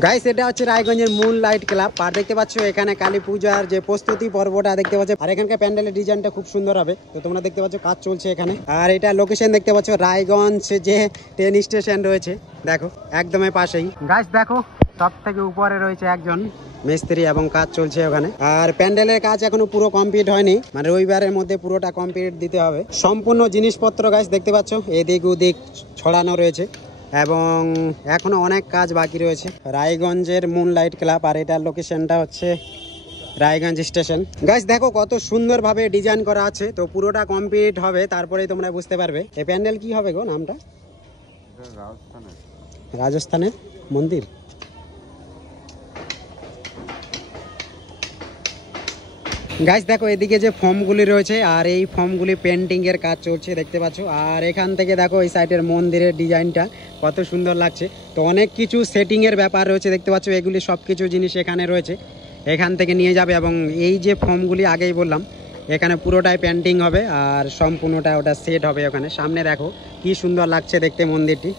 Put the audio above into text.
Guys এটা হচ্ছে রায়গঞ্জের মুন লাইট ক্লাব। আর দেখতে পাচ্ছ এখানে কালী পূজার যে প্রস্তুতি পর্বটা দেখতে পাচ্ছ, আর এখানকার প্যান্ডেলের ডিজাইনটা খুব সুন্দর হবে। তো তোমরা দেখতে পাচ্ছ কাজ চলছে এখানে। আর এটা লোকেশন দেখতে পাচ্ছ রায়গঞ্জ যে ট্রেন স্টেশন রয়েছে, দেখো একদমই পাশেই। গাইস দেখো সব থেকে উপরে রয়েছে একজন মিস্ত্রি এবং কাজ চলছে ওখানে। আর প্যান্ডেলের কাজ এখনো পুরো কমপ্লিট হয়নি, মানে রবিবারের মধ্যে পুরোটা কমপ্লিট দিতে হবে। সম্পূর্ণ জিনিসপত্র গাইস দেখতে পাচ্ছ এদিক ওদিক ছড়ানো রয়েছে এবং এখনো অনেক কাজ বাকি রয়েছে। রায়গঞ্জের মুন লাইট ক্লাব, আর এটার লোকেশনটা হচ্ছে রায়গঞ্জ স্টেশন। গাইস দেখো কত সুন্দরভাবে ডিজাইন করা আছে। তো পুরোটা কমপ্লিট হবে তারপরেই তোমরা বুঝতে পারবে এই প্যান্ডেল কি হবে গো। নামটা রাজস্থানের মন্দির। গাইস দেখো এদিকে যে ফর্মগুলি রয়েছে, আর এই ফর্মগুলি পেন্টিং এর কাজ চলছে দেখতে পাচ্ছ। আর এখান থেকে দেখো এই সাইডের মন্দিরের ডিজাইনটা কত সুন্দর লাগছে। তো অনেক কিছু সেটিং এর ব্যাপার রয়েছে দেখতে পাচ্ছ, এগুলি সব কিছু জিনিস এখানে রয়েছে, এখান থেকে নিয়ে যাবে। এবং এই যে ফর্মগুলি আগেই বললাম এখানে পুরোটাই পেন্টিং হবে আর সম্পূর্ণটা ওটা সেট হবে ওখানে। সামনে দেখো কি সুন্দর লাগছে দেখতে মন্দিরটি।